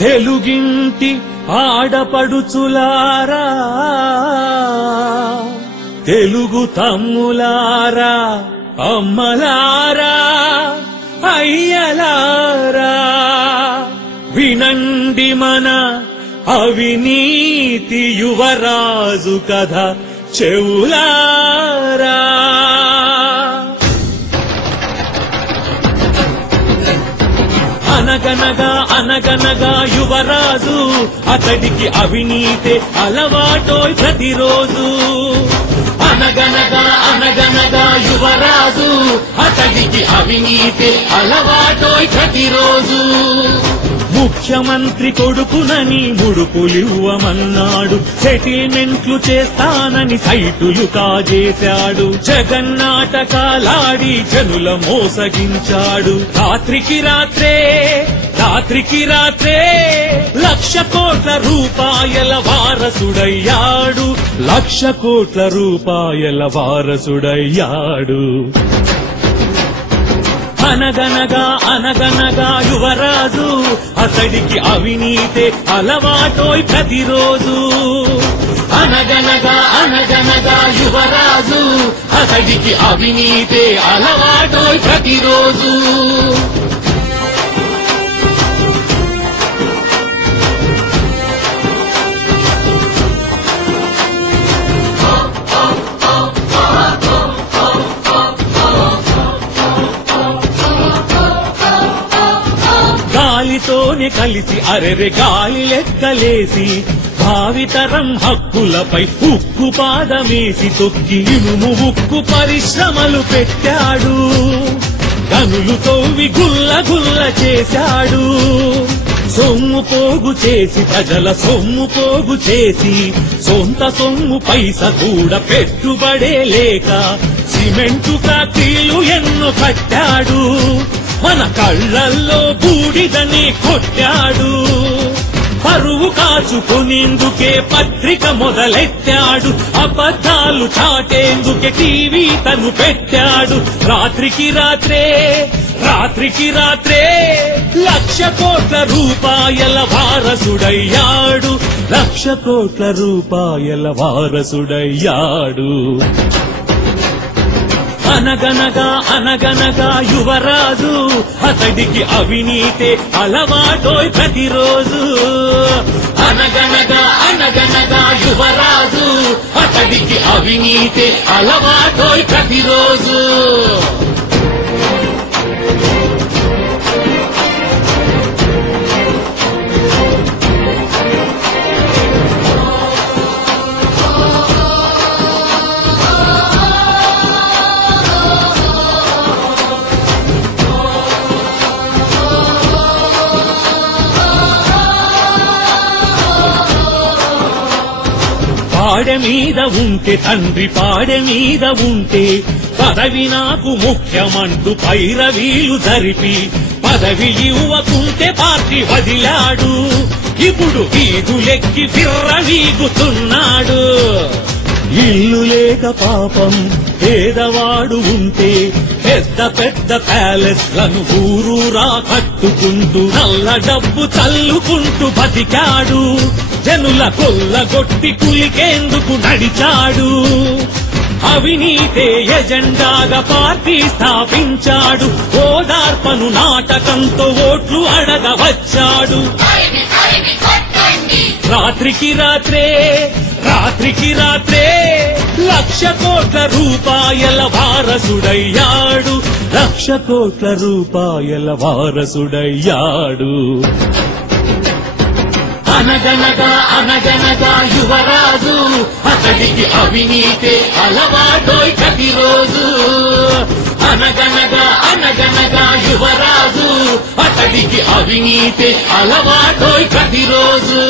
తెలుగింటి ఆడపడుచులారా తెలుగు తమ్ములారా అమ్మలారా అయ్యలారా వినండి మన అవినీతి యువరాజు కథ చెవులారా అనగనగా అనగనగా యువరాజు అతడికి అవినీతే అలవాటోయ్ ప్రతిరోజు అనగనగా అనగనగా యువరాజు అతడికి అవినీతే అలవాటోయ్ ప్రతిరోజు ముఖ్యమంత్రి కొడుకునని ముడుపులివ్వమన్నాడు సెటిల్మెంట్లు చేస్తానని సైటులు కాజేశాడు జగన్నాటకాలాడి జనుల మోసగించాడు రాత్రికి రాత్రే 1,00,00,000 కోట్ల రూపాయల వారసుడయ్యాడు 1,00,00,000 కోట్ల రూపాయల వారసుడయ్యాడు అనగనగా అనగనగా యువరాజు అతడికి అవినీతే అలవాటోయ్ ప్రతిరోజు అనగనగా అనగనగా యువరాజు అతడికి అవినీతే అలవాటోయ్ ప్రతిరోజు గాలితోనే కలిసి అరెరె గాలి లెక్కలేసి భావితరం హక్కులపై ఉక్కు పాదమేసి తొక్కి ఇనుము ఉక్కు పరిశ్రమలు పెట్టాడు గనులు తోవి గుల్ల గుల్ల చేశాడు సొమ్ము పోగు చేసి ప్రజల సొమ్ము పోగు చేసి సొంత సొమ్ము పైస కూడా పెట్టుబడే లేక సిమెంటు ఫ్యాక్టరీలు ఎన్నో కట్టాడు మన కళ్ళల్లో బూడిదని కొట్టాడు పరువు కాచుకునేందుకే పత్రిక మొదలెట్టాడు అబద్ధాలు చాటేందుకే టీవీ తను పెట్టాడు రాత్రికి రాత్రే 1,00,00,000 కోట్ల రూపాయల వారసుడయ్యాడు 1,00,00,000 కోట్ల రూపాయల వారసుడయ్యాడు అనగనగా అనగనగా యువరాజు అతడికి అవినీతే అలవాటోయ్ ప్రతిరోజు అనగనగా అనగనగా యువరాజు అతడికి అవినీతే అలవాటోయ్ ప్రతిరోజు పాడె మీద ఉంటే తండ్రి పాడె మీద ఉంటే పదవి నాకు ముఖ్యమంటూ పైరవీలు జరిపి పదవి ఇవ్వకుంటే పార్టీ వదిలాడు ఇప్పుడు వీధులెక్కి విర్రవీగుతున్నాడు ఇల్లు లేక పాపం పేదవాడు ఉంటే పెద్ద పెద్ద ప్యాలెస్లను ఊరూరా కట్టుకుంటూ నల్ల డబ్బు చల్లుకుంటూ బతికాడు జనుల కొల్లగొట్టి కులికేందుకు నడిచాడు అవినీతే ఎజెండాగా పార్టీ స్థాపించాడు ఓదార్పను నాటకంతో ఓట్లు అడగవచ్చాడు రాత్రికి రాత్రే 1,00,00,000 కోట్ల రూపాయల వారసుడయ్యాడు 1,00,00,000 కోట్ల రూపాయల వారసుడయ్యాడు అనగనగా అనగనగా యువరాజు అతడికి అవినీతే అలవాటోయ్ ప్రతిరోజు అనగనగా అనగనగా యువరాజు అతడికి అవినీతే అలవాటోయ్ ప్రతిరోజు